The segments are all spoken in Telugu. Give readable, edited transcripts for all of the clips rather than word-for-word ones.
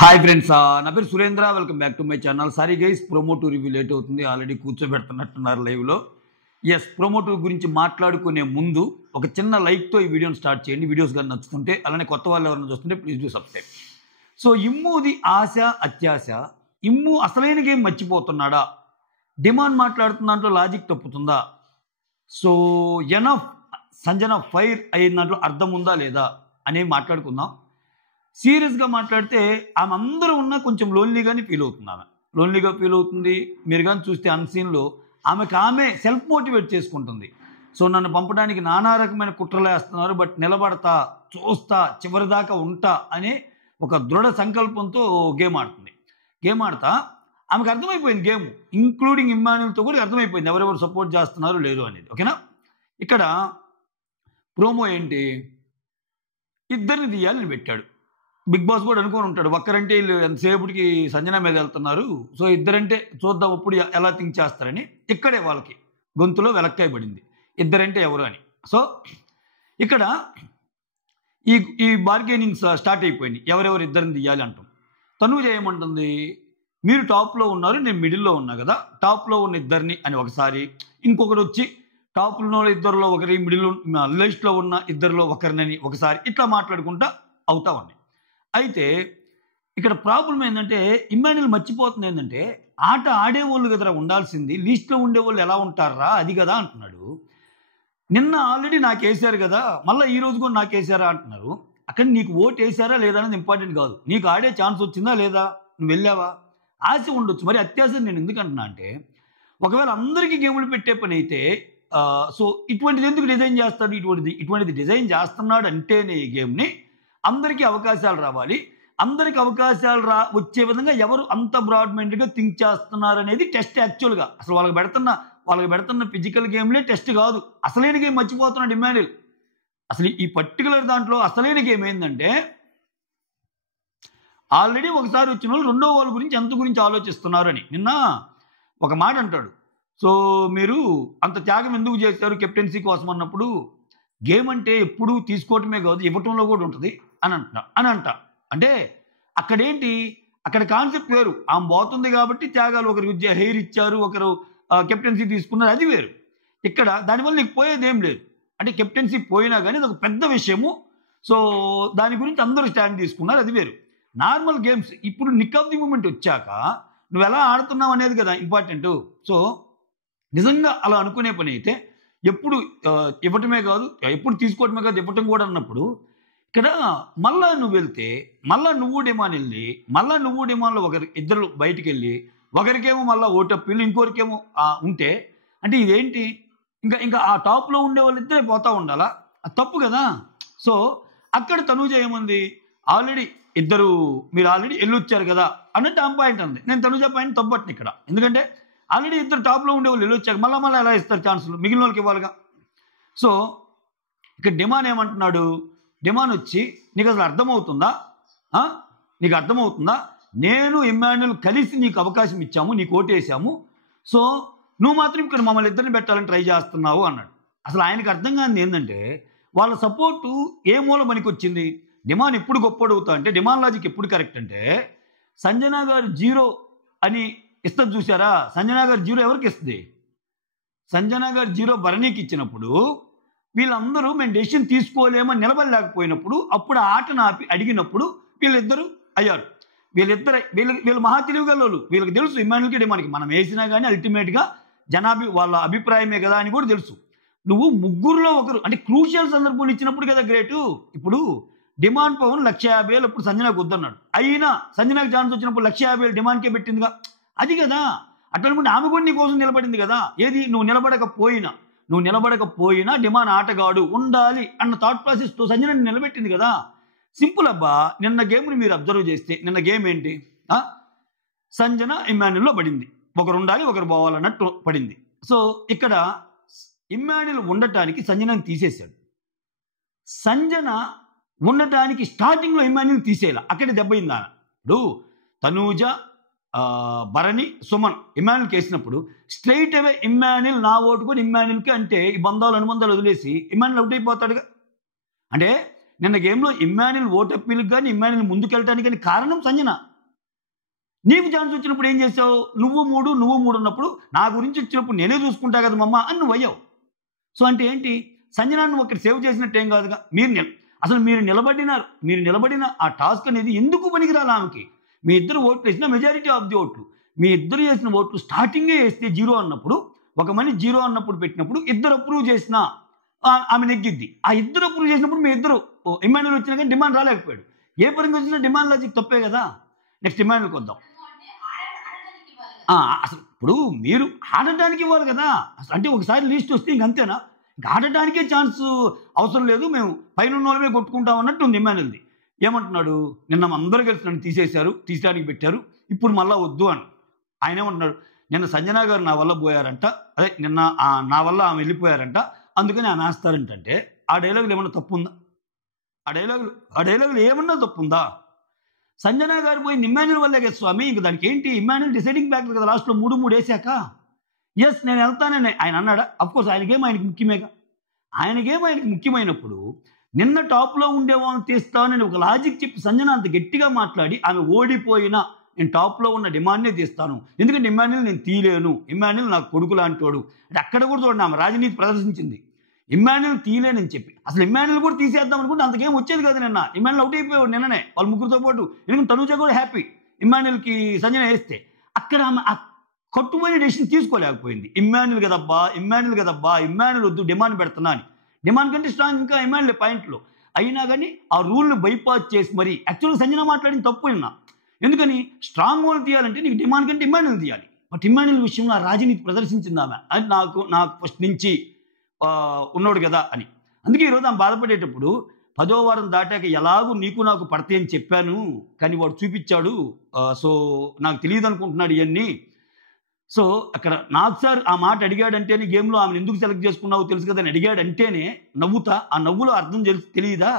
హాయ్ ఫ్రెండ్స్, నా పేరు Surendra. Welcome back to my channel. Sorry guys, promo two review late అవుతుంది. ఆల్రెడీ కూర్చోబెడుతున్నట్టున్నారు లైవ్లో. ఎస్, ప్రోమో2 గురించి మాట్లాడుకునే ముందు ఒక చిన్న లైక్తో ఈ వీడియోని స్టార్ట్ చేయండి. వీడియోస్ కానీ నచ్చుతుంటే, అలానే కొత్త వాళ్ళు ఎవరైనా చూస్తుంటే ప్లీజ్ డూ సబ్స్క్రైబ్. సో ఇమ్ముది ఆశ అత్యాశ. ఇమ్ము అసలైన గేమ్ మర్చిపోతున్నాడా? డిమాండ్ మాట్లాడుతున్న దాంట్లో లాజిక్ తప్పుతుందా? సో ఎనఫ్ సంజన ఫైర్ అయిన దాంట్లో అర్థం ఉందా లేదా అనేవి మాట్లాడుకుందాం. సీరియస్గా మాట్లాడితే ఆమె అందరూ ఉన్నా కొంచెం లోన్లీగానే ఫీల్ అవుతుంది. లోన్లీగా ఫీల్ అవుతుంది. మీరు కానీ చూస్తే అన్సీన్లో ఆమె సెల్ఫ్ మోటివేట్ చేసుకుంటుంది. సో నన్ను పంపడానికి నానా రకమైన కుట్రలు వేస్తున్నారు, బట్ నిలబడతా, చూస్తా, చివరిదాకా ఉంటా అనే ఒక దృఢ సంకల్పంతో గేమ్ ఆడుతుంది. గేమ్ ఆడతా ఆమెకు అర్థమైపోయింది గేమ్, ఇంక్లూడింగ్ ఇమ్మాన్యుల్తో కూడా అర్థమైపోయింది ఎవరెవరు సపోర్ట్ చేస్తున్నారు లేరు అనేది. ఓకేనా? ఇక్కడ ప్రోమో ఏంటి, ఇద్దరిని తీయాలని పెట్టాడు. బిగ్ బాస్ కూడా అనుకొని ఉంటాడు, ఒక్కరంటే వీళ్ళు ఎంతసేపటికి సంజన మీద వెళ్తున్నారు, సో ఇద్దరంటే చూద్దాం ఇప్పుడు ఎలా థింక్ చేస్తారని. ఇక్కడే వాళ్ళకి గొంతులో వెలక్కాయ పడింది, ఇద్దరంటే ఎవరు అని. సో ఇక్కడ ఈ బార్గెనింగ్స్ స్టార్ట్ అయిపోయినాయి, ఎవరెవరు ఇద్దరిని తీయాలి అంటాం. తనూజ ఏమంటుంది, మీరు టాప్లో ఉన్నారు, నేను మిడిల్లో ఉన్నా కదా, టాప్లో ఉన్న ఇద్దరిని అని ఒకసారి, ఇంకొకరు వచ్చి టాప్లో ఉన్న ఇద్దరిలో ఒకరి, మిడిల్ లిస్ట్లో ఉన్న ఇద్దరిలో ఒకరినని ఒకసారి, ఇట్లా మాట్లాడుకుంటా అవుతా ఉన్నాయి. అయితే ఇక్కడ ప్రాబ్లం ఏంటంటే ఇమ్మాన్యుల్ మర్చిపోతుంది ఏంటంటే, ఆట ఆడేవాళ్ళు కదరా ఉండాల్సింది, లీస్ట్లో ఉండేవాళ్ళు ఎలా ఉంటారా అది కదా అంటున్నాడు. నిన్న ఆల్రెడీ నాకు వేసారు కదా, మళ్ళీ ఈ రోజు కూడా నాకు వేసారా అంటున్నారు. అక్కడ నీకు ఓటు వేసారా లేదా అనేది ఇంపార్టెంట్ కాదు, నీకు ఆడే ఛాన్స్ వచ్చిందా లేదా, నువ్వు వెళ్ళావా. ఆశ ఉండొచ్చు, మరి అత్యాశ నేను ఎందుకంటున్నా అంటే, ఒకవేళ అందరికీ గేములు పెట్టే పని అయితే సో ఇటువంటిది ఎందుకు డిజైన్ చేస్తాడు, ఇటువంటిది డిజైన్ చేస్తున్నాడు అంటేనే ఈ గేమ్ని అందరికీ అవకాశాలు రావాలి. అందరికి అవకాశాలు వచ్చే విధంగా ఎవరు అంత బ్రాడ్ మైండ్గా థింక్ చేస్తున్నారు అనేది టెస్ట్. యాక్చువల్గా అసలు వాళ్ళకి పెడుతున్న ఫిజికల్ గేమ్లే టెస్ట్ కాదు, అసలైన గేమ్ మర్చిపోతున్నాడు ఇమ్మాన్యుల్. అసలు ఈ పర్టికులర్ దాంట్లో అసలైన గేమ్ ఏంటంటే, ఆల్రెడీ ఒకసారి వచ్చిన వాళ్ళు రెండో వాళ్ళ గురించి ఎంత గురించి ఆలోచిస్తున్నారు అని. నిన్న ఒక మాట అంటాడు, సో మీరు అంత త్యాగం ఎందుకు చేశారు కెప్టెన్సీ కోసం అన్నప్పుడు, గేమ్ అంటే ఎప్పుడూ తీసుకోవటమే కాదు ఇవ్వటంలో కూడా ఉంటుంది అని అంట. అంటే అక్కడేంటి, అక్కడ కాన్సెప్ట్ వేరు. ఆమె పోతుంది కాబట్టి త్యాగాలు, ఒకరు హెయిర్ ఇచ్చారు, ఒకరు కెప్టెన్సీ తీసుకున్నారు, అది వేరు. ఇక్కడ దానివల్ల నీకు పోయేది ఏం లేదు. అంటే కెప్టెన్సీ పోయినా కానీ అది ఒక పెద్ద విషయము, సో దాని గురించి అందరూ స్టాండ్ తీసుకున్నారు, అది వేరు. నార్మల్ గేమ్స్ ఇప్పుడు నిక్ ఆఫ్ ది మూమెంట్ వచ్చాక నువ్వు ఎలా ఆడుతున్నావు అనేది కదా ఇంపార్టెంట్. సో నిజంగా అలా అనుకునే పని అయితే ఎప్పుడు ఇవ్వటమే కాదు, ఎప్పుడు తీసుకోవటమే కాదు, ఇవ్వటం కూడా అన్నప్పుడు ఇక్కడ మళ్ళా నువ్వు వెళ్తే, మళ్ళా నువ్వు డిమాండ్ వెళ్ళి, మళ్ళా నువ్వు డిమాండ్లో ఇద్దరు బయటికి వెళ్ళి, ఒకరికేమో మళ్ళీ ఓటప్పిల్లు, ఇంకొకరికేమో ఉంటే, అంటే ఇదేంటి, ఇంకా ఆ టాప్లో ఉండే వాళ్ళు ఇద్దరే పోతా ఉండాలా, అది తప్పు కదా. సో అక్కడ తనూజ ఏముంది, ఆల్రెడీ ఇద్దరు మీరు ఆల్రెడీ వెళ్ళొచ్చారు కదా అన్నట్టు ఆమె పాయింట్ ఉంది. నేను తనూజ పాయింట్ తప్పట్ను ఇక్కడ, ఎందుకంటే ఆల్రెడీ ఇద్దరు టాప్లో ఉండే వాళ్ళు వెళ్ళొచ్చారు, మళ్ళీ ఎలా ఇస్తారు ఛాన్సులు, మిగిలిన వాళ్ళకి ఇవ్వాలిగా. సో ఇక్కడ డిమాండ్ ఏమంటున్నాడు, డిమాండ్ వచ్చి నీకు అసలు అర్థమవుతుందా, నీకు అర్థమవుతుందా, నేను ఇమ్మాన్యుల్ కలిసి నీకు అవకాశం ఇచ్చాము, నీకు ఓటేసాము, సో నువ్వు మాత్రం ఇక్కడ మమ్మల్ని ఇద్దరిని పెట్టాలని ట్రై చేస్తున్నావు అన్నాడు. అసలు ఆయనకు అర్థం కానిది ఏంటంటే, వాళ్ళ సపోర్టు ఏ మూల పనికి వచ్చింది. డిమాండ్ ఎప్పుడు గొప్పడవుతా అంటే, డిమాండ్ లాజిక్ ఎప్పుడు కరెక్ట్ అంటే, సంజన గారు 0 అని ఇస్తుంది చూసారా, సంజన గారు 0 ఎవరికి ఇస్తుంది, సంజన గారు 0 భరణికి ఇచ్చినప్పుడు వీళ్ళందరూ మేము డెసిషన్ తీసుకోలేమని నిలబడలేకపోయినప్పుడు, అప్పుడు ఆటను ఆపి అడిగినప్పుడు వీళ్ళిద్దరూ అయ్యారు. వీళ్ళు మహా తెలివిగలరు, వీళ్ళకి తెలుసు ఇమ్మాన్యుల్కి డిమాండ్కి మనం వేసినా కానీ అల్టిమేట్గా వాళ్ళ అభిప్రాయమే కదా అని కూడా తెలుసు. నువ్వు ముగ్గురులో ఒకరు అంటే క్రూషియల్ సందర్భం ఇచ్చినప్పుడు కదా గ్రేటు. ఇప్పుడు డిమాండ్ పవన్ 150,000 ఇప్పుడు సంజనాకు వద్దన్నాడు, అయినా సంజనాకు ఛాన్స్ వచ్చినప్పుడు 150,000 డిమాండ్కే పెట్టిందిగా, అది కదా. అట్లా అనుకుంటే ఆమె కూడా నీ కోసం నిలబడింది కదా. ఏది, నువ్వు నిలబడకపోయినా డిమాండ్ ఆటగాడు ఉండాలి అన్న థాట్ ప్రాసెస్తో సంజనాన్ని నిలబెట్టింది కదా. సింపుల్ అబ్బా. నిన్న గేమ్ని మీరు అబ్జర్వ్ చేస్తే, నిన్న గేమ్ ఏంటి, సంజన ఇమ్మాన్యుల్లో పడింది, ఒకరు ఉండాలి ఒకరు పోవాలన్నట్టు పడింది. సో ఇక్కడ ఇమ్మాన్యుల్ ఉండటానికి సంజనాన్ని తీసేశాడు, సంజన ఉండటానికి స్టార్టింగ్లో ఇమ్మాన్యుల్ తీసేయాల, అక్కడ దెబ్బయిందా. ఇప్పుడు తనూజ, భరణి, సుమన్ ఇమ్మాన్యుల్కి వేసినప్పుడు స్ట్రైట్ అవే ఇమ్మాన్యుల్ నా ఓటు కూడా ఇమ్మాన్యుల్కి అంటే, ఈ బంధాలు అనుబంధాలు వదిలేసి ఇమ్మాన్యుల్ అవుట్ అయిపోతాడుగా. అంటే నిన్న గేమ్లో ఇమ్మాన్యుల్ ఓటప్పీలకు కానీ ఇమ్మాన్యుల్ ముందుకెళ్ళడానికి కానీ కారణం సంజన. నీకు ఛాన్స్ వచ్చినప్పుడు ఏం చేసావు? నువ్వు మూడు ఉన్నప్పుడు నా గురించి వచ్చినప్పుడు నేనే చూసుకుంటా కదా మమ్మ అని నువ్వు అయ్యావు. సో అంటే ఏంటి? సంజనాన్ని ఒకటి సేవ్ చేసినట్టు ఏం కాదుగా. అసలు మీరు నిలబడిన ఆ టాస్క్ అనేది ఎందుకు పనికిరాలి ఆమెకి? మీ ఇద్దరు ఓట్లు వేసిన మెజారిటీ ఆఫ్ ది ఓట్లు, మీ ఇద్దరు చేసిన ఓట్లు స్టార్టింగే వేస్తే 0 అన్నప్పుడు, ఒక మనిషి 0 అన్నప్పుడు పెట్టినప్పుడు ఇద్దరు అప్రూవ్ చేసినా ఆమె నెగ్గిద్ది. ఆ ఇద్దరు అప్రూవ్ చేసినప్పుడు మీ ఇద్దరు ఇమ్మాన్యుల్ వచ్చినా కానీ డిమాండ్ రాలేకపోయాడు. ఏ పరంగా వచ్చినా డిమాండ్ లాజిక్ తప్పే కదా. నెక్స్ట్ ఇమ్మాన్యుల్కి వద్దాం. అసలు ఇప్పుడు మీరు ఆడటానికి ఇవ్వాలి కదా. అసలు అంటే ఒకసారి లిస్ట్ వస్తే ఇంకంతేనా? ఇంకా ఆడటానికే ఛాన్స్ అవసరం లేదు, మేము పైన ఉన్న వాళ్ళమే కొట్టుకుంటాం అన్నట్టు ఉంది ఇమ్మాన్యుల్ది. ఏమంటున్నాడు? నిన్న అందరూ కలిసి నన్ను తీసేయడానికి పెట్టారు, ఇప్పుడు మళ్ళీ వద్దు అని. ఆయన ఏమంటున్నాడు? నిన్న సంజన గారు నా వల్ల పోయారంట, అదే నిన్న నా వల్ల ఆమె వెళ్ళిపోయారంట, అందుకని ఆమె వేస్తారంటే ఆ డైలాగులు ఏమన్నా తప్పు ఉందా? ఆ డైలాగులు ఏమన్నా తప్పు ఉందా? సంజన గారు పోయింది ఇమ్మాన్యుల్ వల్లే కదా స్వామి. ఇంక దానికి ఏంటి? ఇమ్మాన్యుల్ డిసైడింగ్ ఫ్యాక్టర్ కదా లాస్ట్లో 3-3 వేసాక. ఎస్ నేను వెళ్తానని ఆయన అన్నాడా? అఫ్కోర్స్ ఆయనకి ముఖ్యమేగా. ఆయనకి ముఖ్యమైనప్పుడు నిన్న టాప్లో ఉండేవాళ్ళని తీస్తానని ఒక లాజిక్ చెప్పి సంజన అంత గట్టిగా మాట్లాడి ఆమె ఓడిపోయినా నేను టాప్లో ఉన్న డిమాండ్నే తీస్తాను, ఎందుకంటే ఇమ్మాన్యుల్ నేను తీయలేను, ఇమ్మాన్యుల్ నాకు కొడుకు లాంటోడు అంటే అక్కడ కూడా చూడండి ఆమె రాజనీతి ప్రదర్శించింది. ఇమ్మాన్యుల్ తీయలేనని చెప్పి అసలు ఇమ్మాన్యుల్ కూడా తీసేద్దాం అనుకుంటే అంతకేం వచ్చేది కాదు. నిన్న ఇమ్మాన్యుల్ అవుట్ అయిపోయాడు నిన్ననే వాళ్ళ ముగ్గురితో పాటు. ఎందుకంటే తనూజ కూడా హ్యాపీ ఇమ్మాన్యుల్కి సంజన వేస్తే. అక్కడ ఆమె ఆ కట్టుబడి డెసిషన్ తీసుకోలేకపోయింది. ఇమ్మాన్యుల్ కదబ్బా ఇమ్మాన్యుల్ వద్దు డిమాండ్ పెడుతున్నా అని. డిమాండ్ కంటే స్ట్రాంగ్ ఇంకా ఇమ్మాన్యుల్ పాయింట్లో అయినా కానీ ఆ రూల్ని బైపాస్ చేసి మరి యాక్చువల్గా సంజన మాట్లాడిన తప్పు నిన్న. ఎందుకని? స్ట్రాంగ్ వాళ్ళు తీయాలంటే నీకు డిమాండ్ కంటే ఇమ్మాన్యుల్ తీయాలి. బట్ ఇమ్మాన్యుల్ విషయంలో ఆ రాజనీతి ప్రదర్శించింది ఆమె. అది నాకు ఫస్ట్ నుంచి ఉన్నాడు కదా అని. అందుకే ఈరోజు ఆమె బాధపడేటప్పుడు 10వ వారం దాటాక ఎలాగూ నీకు నాకు పడతాయి అని చెప్పాను, కానీ వాడు చూపించాడు, సో నాకు తెలియదు అనుకుంటున్నాడు ఇవన్నీ. సో అక్కడ నాకు సార్ ఆ మాట అడిగాడంటేనే గేమ్లో ఆమెను ఎందుకు సెలెక్ట్ చేసుకున్నావో తెలుసు కదా అని అడిగాడంటేనే నవ్వుతా. ఆ నవ్వులో అర్థం తెలియదా?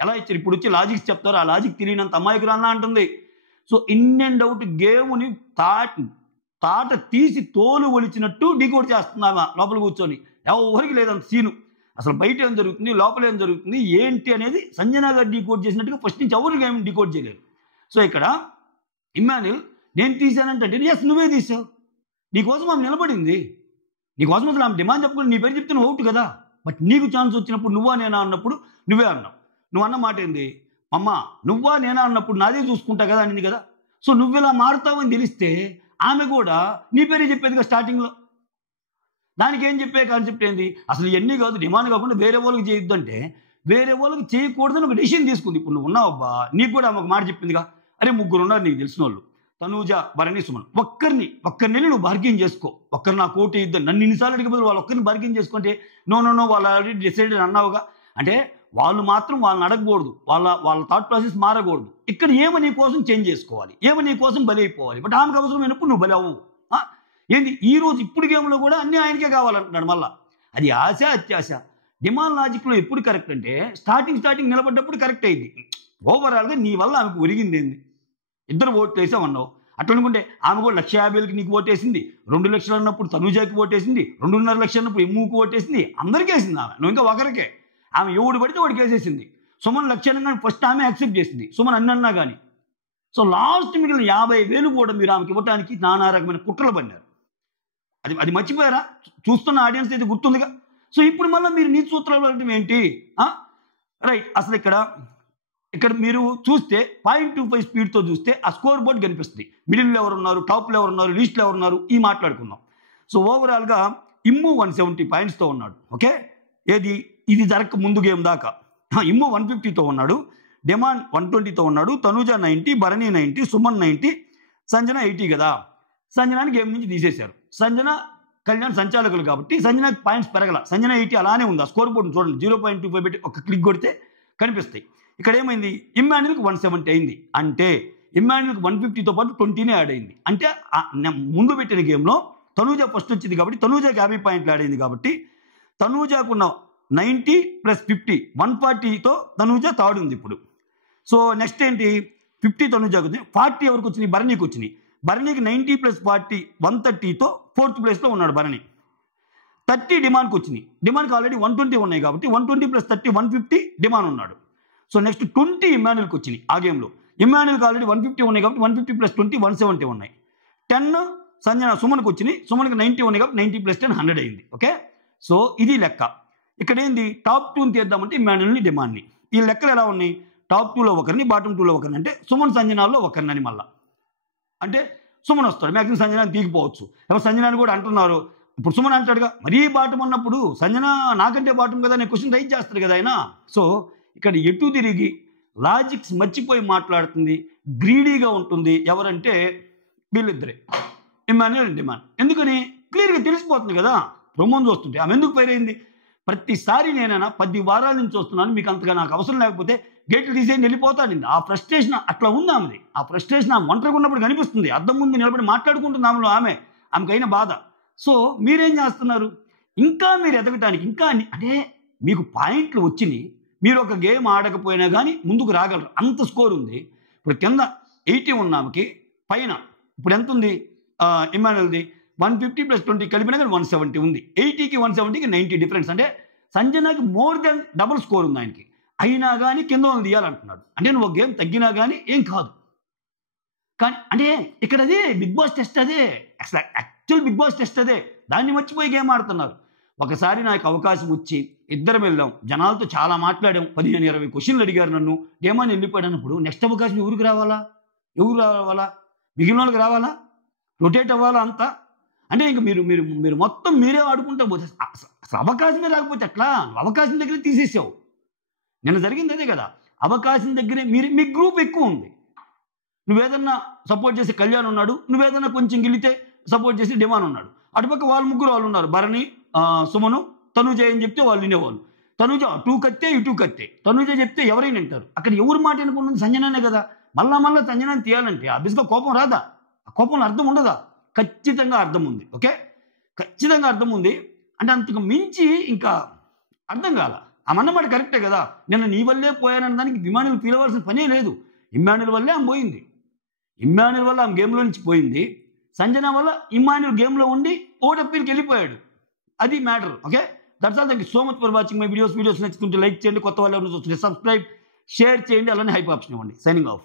ఎలా ఇచ్చారు? ఇప్పుడు వచ్చి లాజిక్స్ చెప్తారు, ఆ లాజిక్ తెలియనంత అమాయకురాన్నా అంటుంది. సో ఇన్ అండ్ అవుట్ గేమ్ని తాట తీసి తోలు ఒలిచినట్టు డీకోడ్ చేస్తున్నామా లోపల కూర్చొని. ఎవరికి లేదంత సీను. అసలు బయట ఏం జరుగుతుంది, లోపల ఏం జరుగుతుంది ఏంటి అనేది సంజన గారు డీకోడ్ చేసినట్టుగా ఫస్ట్ నుంచి ఎవరికి ఏమి డీకోడ్ చేయలేరు. సో ఇక్కడ ఇమ్మాన్యుల్ నేను తీశానంటే ఎస్ నువ్వే తీసావు, నీకోసం ఆమె నిలబడింది, నీకోసం అసలు ఆమె డిమాండ్ చెప్పుకుని నీ పేరు చెప్తే నువ్వు అవుట్ కదా. బట్ నీకు ఛాన్స్ వచ్చినప్పుడు నువ్వా నేనా అన్నప్పుడు నువ్వే అన్నావు. నువ్వు అన్న మాట ఏంది? అమ్మ నువ్వా నేనా అన్నప్పుడు నాదే చూసుకుంటా కదా అనింది కదా. సో నువ్వు ఇలా మారుతావని తెలిస్తే ఆమె కూడా నీ పేరే చెప్పేదిగా స్టార్టింగ్లో. దానికి ఏం చెప్పే కాన్సెప్ట్ ఏంది? అసలు ఇవన్నీ కాదు, డిమాండ్ కాకుండా వేరే వాళ్ళకి చేయొద్దంటే వేరే వాళ్ళకి చేయకూడదని ఒక డెసిషన్ తీసుకుంది. ఇప్పుడు నువ్వు ఉన్నావబ్బా, నీకు కూడా ఒక మాట చెప్పిందిగా, అరే 3 ఉన్నారు నీకు తెలిసిన వాళ్ళు, తనూజ, భరణి, సుమన్, ఒక్కరిని నువ్వు బార్గెన్ చేసుకో, ఒక్కరు నా కోటి ఇద్దాం, నన్ను ఇన్నిసార్లు అడిగే బదులు వాళ్ళు ఒక్కరిని బార్గెన్ చేసుకుంటే నో వాళ్ళు ఆల్రెడీ డిసైడెడ్ అన్నావుగా. అంటే వాళ్ళు మాత్రం వాళ్ళని అడగకూడదు, వాళ్ళ థాట్ ప్రాసెస్ మారకూడదు. ఇక్కడ ఏమో నీ కోసం చేంజ్ చేసుకోవాలి, ఏమో నీ కోసం బలి అయిపోవాలి. బట్ ఆమెకు అవసరమైనప్పుడు నువ్వు బలి అవ్వవు. ఏంది ఈరోజు ఇప్పుడు గేమ్లో కూడా అన్నీ ఆయనకే కావాలంటున్నాడు మళ్ళా. అది ఆశ అత్యాశ. డిమాండ్ లాజిక్లో ఎప్పుడు కరెక్ట్ అంటే స్టార్టింగ్ నిలబడ్డప్పుడు కరెక్ట్ అయింది. ఓవరాల్గా నీ వల్ల ఆమెకు ఒరిగింది ఏంది? 2 ఓట్లు వేసామన్నావు. అట్లా అనుకుంటే ఆమె కూడా 1,50,000కి నీకు ఓటేసింది, 2 లక్షలు అన్నప్పుడు తనూజాకి ఓటేసింది, 2.5 లక్షలు అన్నప్పుడు ఎమ్ముకు ఓటేసింది, అందరికీ వేసింది ఆమె. నువ్వు ఇంకా ఒకరికే. ఆమె ఎవడు పడితే వాడికి వేసేసింది. సుమన్ 1,00,000 కానీ ఫస్ట్ ఆమె యాక్సెప్ట్ చేసింది, సుమన్ అన్నా కానీ. సో లాస్ట్ మిగిలిన 50,000 కూడా మీరు ఆమెకి ఇవ్వడానికి నానా రకమైన కుట్రలు పడినారు. అది మర్చిపోయారా? చూస్తున్న ఆడియన్స్ అయితే గుర్తుందిగా. సో ఇప్పుడు మళ్ళీ మీరు నీతి సూత్రాలు అంటే ఏంటి? రైట్. అసలు ఇక్కడ మీరు చూస్తే 0.25 స్పీడ్తో చూస్తే ఆ స్కోర్ బోర్డ్ కనిపిస్తుంది. మిడిల్లో ఎవరున్నారు, టాప్లో ఎవరున్నారు, లీస్ట్లో ఎవరున్నారు, ఈ మాట్లాడుకుందాం. సో ఓవరాల్గా ఇమ్ము 170 పాయింట్స్తో ఉన్నాడు. ఓకే, ఇది జరగక ముందు గేమ్ దాకా ఇమ్ము 150తో ఉన్నాడు, డిమాండ్ 120తో ఉన్నాడు, తనూజ 90, భరణి 90, సుమన్ 90, సంజన 80 కదా. సంజనాని గేమ్ నుంచి తీసేశారు. సంజన కళ్యాణ్ సంచాలకులు కాబట్టి సంజనాకి పాయింట్స్ పెరగల. సంజన 80 అలానే ఉంది. ఆ స్కోర్ బోర్డు చూడండి, 0.25 పెట్టి ఒక క్లిక్ కొడితే కనిపిస్తాయి. ఇక్కడ ఏమైంది? ఇమ్మాన్యుల్కి 170 అయింది. అంటే ఇమ్మాన్యుల్కి 150తో పాటు 20నే యాడ్ అయింది. అంటే ముందు పెట్టిన గేమ్లో తనూజ ఫస్ట్ వచ్చింది కాబట్టి తనూజకి 50 పాయింట్లు యాడ్ అయింది. కాబట్టి తనూజకున్న 90 + 50 140తో తనూజ థర్డ్ ఉంది ఇప్పుడు. సో నెక్స్ట్ ఏంటి? 50 తనూజకు వచ్చింది, 40 ఎవరికి వచ్చినాయి? భరణికి వచ్చినాయి. భరణికి 90 + 40 130తో 4th ప్లేస్లో ఉన్నాడు భరణి. 30 డిమాండ్కి వచ్చినాయి. డిమాండ్కి ఆల్రెడీ 120 ఉన్నాయి కాబట్టి 120 + 30 150 డిమాండ్ ఉన్నాడు. సో నెక్స్ట్ 20 ఇమ్మాన్యుల్కి వచ్చినాయి ఆ గేమ్లో. ఇమ్మాన్యుల్కి ఆల్రెడీ 150 ఉన్నాయి కాబట్టి 150 + 20 170 ఉన్నాయి. 10 సంజన సుమన్కి వచ్చినాయి. సుమన్కి 90 ఉన్నాయి కాబట్టి 90 + 10 100 అయింది. ఓకే, సో ఇది లెక్క. ఇక్కడ ఏంది టాప్ 2ని తీద్దామంటే ఇమ్మాన్యుల్ని డిమాండ్ని. ఈ లెక్కలు ఎలా ఉన్నాయి? టాప్ 2లో ఒకరిని, బాటమ్ 2లో ఒకరిని, అంటే సుమన్ సంజనాల్లో ఒకరిని మళ్ళీ. అంటే సుమన్ వస్తాడు, మ్యాక్సిమం సంజనాన్ని తీగిపోవచ్చు. ఎవరు సంజనాన్ని కూడా అంటున్నారు. ఇప్పుడు సుమన్ అంటాడుగా, మరీ బాటం అన్నప్పుడు సంజన నాకంటే బాటం కదా, నేను క్వశ్చన్ రైజ్ చేస్తాడు కదా ఆయన. సో ఇక్కడ ఎటు తిరిగి లాజిక్స్ మర్చిపోయి మాట్లాడుతుంది, గ్రీడీగా ఉంటుంది. ఎవరంటే వీళ్ళిద్దరే, ఇమ్మాన్యుల్ డిమాండ్. ఎందుకని క్లియర్గా తెలిసిపోతుంది కదా ప్రమోన్ చూస్తుంటే. ఆమె ఎందుకు ఫైర్ అయింది? ప్రతిసారి నేనైనా 10 వారాల నుంచి వస్తున్నాను, మీకు అంతగా నాకు అవసరం లేకపోతే గేట్లు తీసేసి వెళ్ళిపోతానండి. ఆ ఫ్రస్ట్రేషన్ అట్లా ఉంది ఆమెది. ఆ ఫ్రస్ట్రేషన్ ఆమె ఒంటరిగా ఉన్నప్పుడు కనిపిస్తుంది. అద్దం ముందు నిలబడి మాట్లాడుకుంటుంది ఆమెకైన బాధ. సో మీరేం చేస్తున్నారు? ఇంకా మీరు ఎదగటానికి ఇంకా అంటే మీకు పాయింట్లు వచ్చినాయి, మీరు ఒక గేమ్ ఆడకపోయినా కానీ ముందుకు రాగలరు, అంత స్కోర్ ఉంది. ఇప్పుడు కింద 80 ఉన్నామెకి, పైన ఇప్పుడు ఎంత ఉంది ఇమ్మాన్యుల్ది? 150 + 20 కలిపినా కానీ 170 ఉంది. 80కి 170కి 90 డిఫరెన్స్. అంటే సంజనాకి మోర్ దెన్ డబుల్ స్కోర్ ఉంది ఆయనకి. అయినా కానీ కింద వాళ్ళు తీయాలంటున్నాడు. అంటే నువ్వు ఒక గేమ్ తగ్గినా కానీ ఏం కాదు. కానీ అంటే ఇక్కడ అదే బిగ్ బాస్ టెస్ట్, అదే యాక్చువల్ బిగ్ బాస్ టెస్ట్ అదే. దాన్ని మర్చిపోయి గేమ్ ఆడుతున్నారు. ఒకసారి నాకు అవకాశం వచ్చి ఇద్దరం వెళ్ళాం, జనాలతో చాలా మాట్లాడాం, 15-20 క్వశ్చన్లు అడిగారు నన్ను, ఏమని వెళ్ళిపోయాడన్నప్పుడు నెక్స్ట్ అవకాశం ఎవరికి రావాలా? మిగిలిన వాళ్ళకి రావాలా? రొటేట్ అవ్వాలా అంతా? అంటే ఇంక మీరు మొత్తం మీరే ఆడుకుంటూ పోతే అసలు అవకాశమే రాకపోతే ఎట్లా? అవకాశం దగ్గర తీసేసావు. నిన్న జరిగింది అదే కదా, అవకాశం దగ్గరే మీ గ్రూప్ ఎక్కువ ఉంది. నువ్వేదన్నా సపోర్ట్ చేసే కళ్యాణ్ ఉన్నాడు, నువ్వేదన్నా కొంచెం గెలితే సపోర్ట్ చేసి డిమాండ్ ఉన్నాడు. అటుపక్క వాళ్ళు ముగ్గురు వాళ్ళు ఉన్నారు, భరణి, సుమను, తనుజ అని చెప్తే వాళ్ళు వినేవాళ్ళు. తనుజ అటు కత్తే ఇటు కత్తే, తనుజ చెప్తే ఎవరైనా వింటారు. అక్కడ ఎవరు మాట అనుకుంటుంది? సంజనానే కదా. మళ్ళా సంజనాన్ని తీయాలంటే ఆబ్వియస్గా కోపం రాదా? ఆ కోపంలో అర్థం ఉండదా? ఖచ్చితంగా అర్థం ఉంది. ఓకే, ఖచ్చితంగా అర్థం ఉంది. అంటే అంతకు మించి ఇంకా అర్థం కాల. ఆమన్నమాట కరెక్టే కదా, నిన్న నీ వల్లే పోయానన్న దానికి ఇమ్మాన్యుల్ ఫీల్ అవ్వాల్సిన పనే లేదు. ఇమ్మాన్యుల్ వల్లే ఆమె పోయింది. ఇమ్మాన్యుల్ వల్ల ఆమె గేమ్లో నుంచి పోయింది. సంజన వల్ల ఇమ్మాన్యుల్ గేమ్లో ఉండి ఓటప్పీకి వెళ్ళిపోయాడు. అది matter. Okay, that's all. Thank you so much for watching my videos నచ్చుతుంటే లైక్ చేయండి, కొత్త వాళ్ళు ఎవరు చూస్తుంటే సబ్స్క్రైబ్, షేర్ చేయండి, అలానే హైప్ ఆప్షన్ ఇవ్వండి. Signing of.